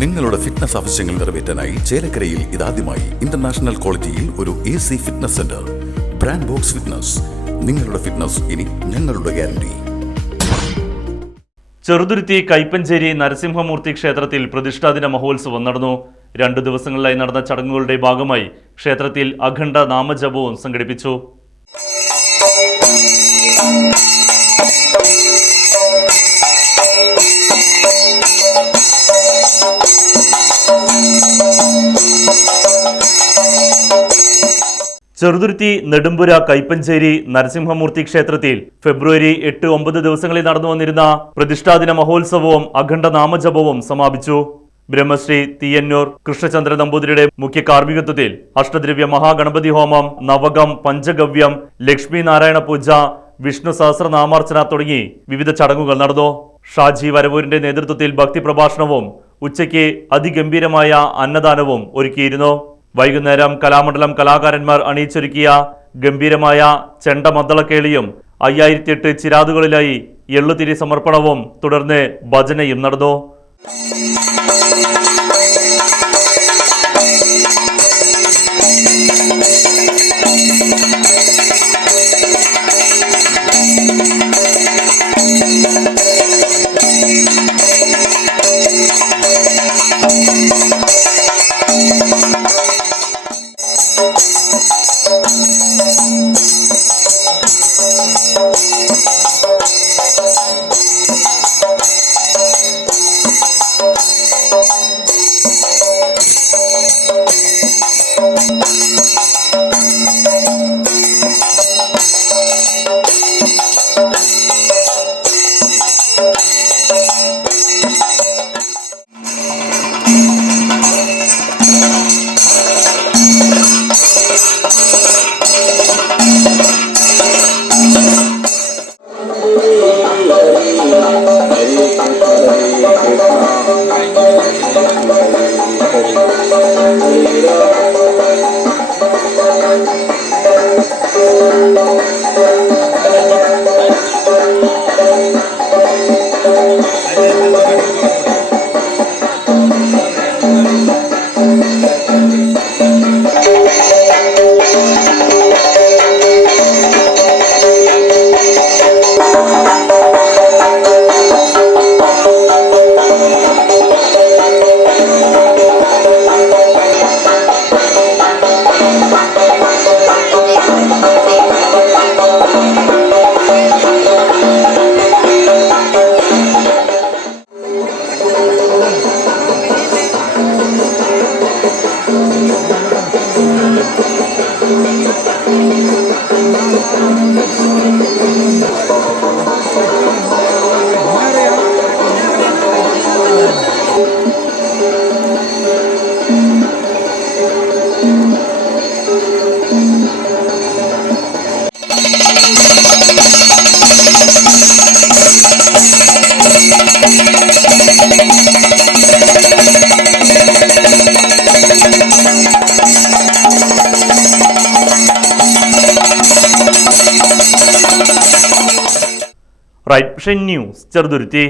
നിങ്ങളുടെ ഫിറ്റ്നസ് ആവശ്യങ്ങൾ നിറവേറ്റാനായി ചേലക്കരയിൽ ഇതാദ്യമായി ഇന്റർനാഷണൽ ക്വാളിറ്റിയിൽ ഒരു AC fitness centre. Brand box fitness. നിങ്ങളുടെ ഫിറ്റ്നസ് ഇനി ഞങ്ങളുടെ ഗ്യാരണ്ടി. ചെറുതുരുത്തി കൈപ്പഞ്ചേരി നരസിംഹമൂർത്തി ക്ഷേത്രത്തിൽ പ്രതിഷ്ഠാദിന മഹോത്സവം നടന്നു. 2 ദിവസങ്ങളിലായി നടന്ന ചടങ്ങുകളുടെ ഭാഗമായി ക്ഷേത്രത്തിൽ അഖണ്ഡ നാമജപവും സംഘടിപ്പിച്ചു. ചെറുതുരുത്തി നെടുമ്പുര കൈപ്പഞ്ചേരി നരസിംഹമൂർത്തി ക്ഷേത്രത്തിൽ ഫെബ്രുവരി 8-9 ദിവസങ്ങളിൽ നടന്നു വന്നിരുന്ന പ്രതിഷ്ഠാദിന മഹോത്സവവും അഖണ്ഡ നാമജപവും സമാപിച്ചു. ബ്രഹ്മശ്രീ തീയന്നൂർ കൃഷ്ണചന്ദ്ര നമ്പൂതിരിയുടെ മുഖ്യ കാർമ്മികത്വത്തിൽ അഷ്ടദ്രവ്യ മഹാഗണപതി ഹോമം, നവകം, പഞ്ചഗവ്യം, ലക്ഷ്മി നാരായണ പൂജ, വിഷ്ണു സഹസ്രനാമാർച്ചന തുടങ്ങി വിവിധ ചടങ്ങുകൾ നടന്നു. ഷാജി വരവൂരിന്റെ നേതൃത്വത്തിൽ ഭക്തി പ്രഭാഷണവും ഉച്ചയ്ക്ക് അതിഗംഭീരമായ അന്നദാനവും ഒരുക്കിയിരുന്നു. വൈകുന്നേരം കലാമണ്ഡലം കലാകാരന്മാർ അണിയിച്ചൊരുക്കിയ ഗംഭീരമായ ചെണ്ടമദ്ദളക്കേളിയും 5008 ചിരാതുകളിലായി എള്ളുതിരി സമർപ്പണവും തുടർന്ന് ഭജനയും നടന്നു. Right news Cheruthuruthy.